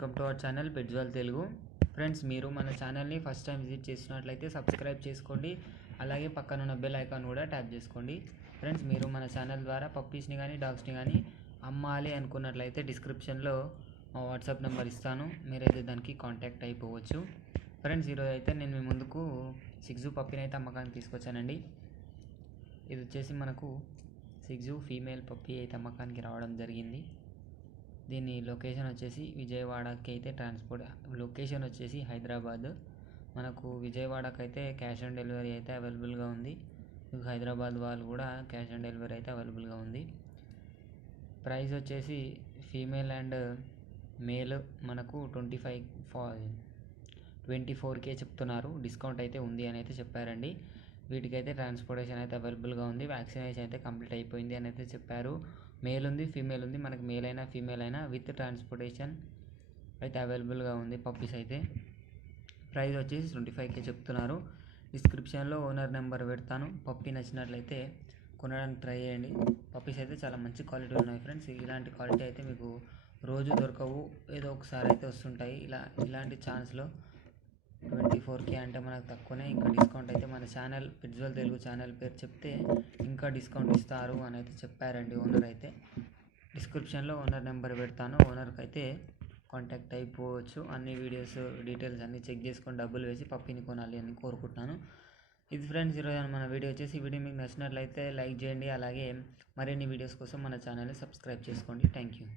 Welcome to our channel పెట్జ్వాల్ Telugu. Friends, మీరు మన ఛానల్ని ఫస్ట్ టైం విజిట్ చేసినట్లయితే సబ్స్క్రైబ్ చేసుకోండి, అలాగే పక్కన ఉన్న బెల్ ఐకాన్ కూడా ట్యాప్ చేసుకోండి. ఫ్రెండ్స్, మీరు మన ఛానల్ ద్వారా పప్పీస్ని కానీ డాగ్స్ని కానీ అమ్మాలి అనుకున్నట్లయితే డిస్క్రిప్షన్లో మా వాట్సాప్ నెంబర్ ఇస్తాను, మీరైతే దానికి కాంటాక్ట్ అయిపోవచ్చు. ఫ్రెండ్స్, ఈరోజు అయితే నేను మీ ముందుకు సిగ్జు పప్పీని అయితే అమ్మకానికి తీసుకొచ్చానండి. ఇది వచ్చేసి మనకు సిగ్జు ఫీమేల్ పప్పీ అయితే అమ్మకానికి రావడం జరిగింది. దీని లొకేషన్ వచ్చేసి విజయవాడకి అయితే లొకేషన్ వచ్చేసి హైదరాబాద్. మనకు విజయవాడకి అయితే క్యాష్ ఆన్ డెలివరీ అయితే అవైలబుల్గా ఉంది. హైదరాబాద్ వాళ్ళు కూడా క్యాష్ ఆన్ డెలివరీ అయితే అవైలబుల్గా ఉంది. ప్రైస్ వచ్చేసి ఫీమేల్ అండ్ మేల్ మనకు 24K చెప్తున్నారు. డిస్కౌంట్ అయితే ఉంది అని అయితే చెప్పారండి. వీటికైతే ట్రాన్స్పోర్టేషన్ అయితే అవైలబుల్గా ఉంది. వ్యాక్సినేషన్ అయితే కంప్లీట్ అయిపోయింది అని అయితే చెప్పారు. మేల్ ఉంది, ఫీమేల్ ఉంది. మనకు మేల్ అయినా ఫీమేల్ అయినా విత్ ట్రాన్స్పోర్టేషన్ అయితే అవైలబుల్గా ఉంది. పప్పీస్ అయితే ప్రైస్ వచ్చేసి 25K చెప్తున్నారు. డిస్క్రిప్షన్లో ఓనర్ నెంబర్ పెడతాను. పప్పీ నచ్చినట్లయితే కొనడానికి ట్రై చేయండి. పప్పీస్ అయితే చాలా మంచి క్వాలిటీ ఉన్నాయి ఫ్రెండ్స్. ఇలాంటి క్వాలిటీ అయితే మీకు రోజు దొరకవు, ఏదో ఒకసారి అయితే వస్తుంటాయి. ఇలాంటి ఛాన్స్లో 24K అంటే మనకు తక్కువనే. ఇంకా డిస్కౌంట్ అయితే మన ఛానల్ పెట్జ్వాల్ తెలుగు ఛానల్ పేరు చెప్తే ఇంకా డిస్కౌంట్ ఇస్తారు అని అయితే చెప్పారండి ఓనర్ అయితే. డిస్క్రిప్షన్లో ఓనర్ నెంబర్ పెడతాను, ఓనర్కి అయితే కాంటాక్ట్ అయిపోవచ్చు. అన్ని వీడియోస్ డీటెయిల్స్ అన్నీ చెక్ చేసుకొని డబ్బులు వేసి పప్పీని కొనాలి అని కోరుకుంటున్నాను. ఇది ఫ్రెండ్స్, ఈరోజు మన వీడియో వచ్చేసి ఈ వీడియో మీకు నచ్చినట్లయితే లైక్ చేయండి, అలాగే మరిన్ని వీడియోస్ కోసం మన ఛానల్ని సబ్స్క్రైబ్ చేసుకోండి. Thank you.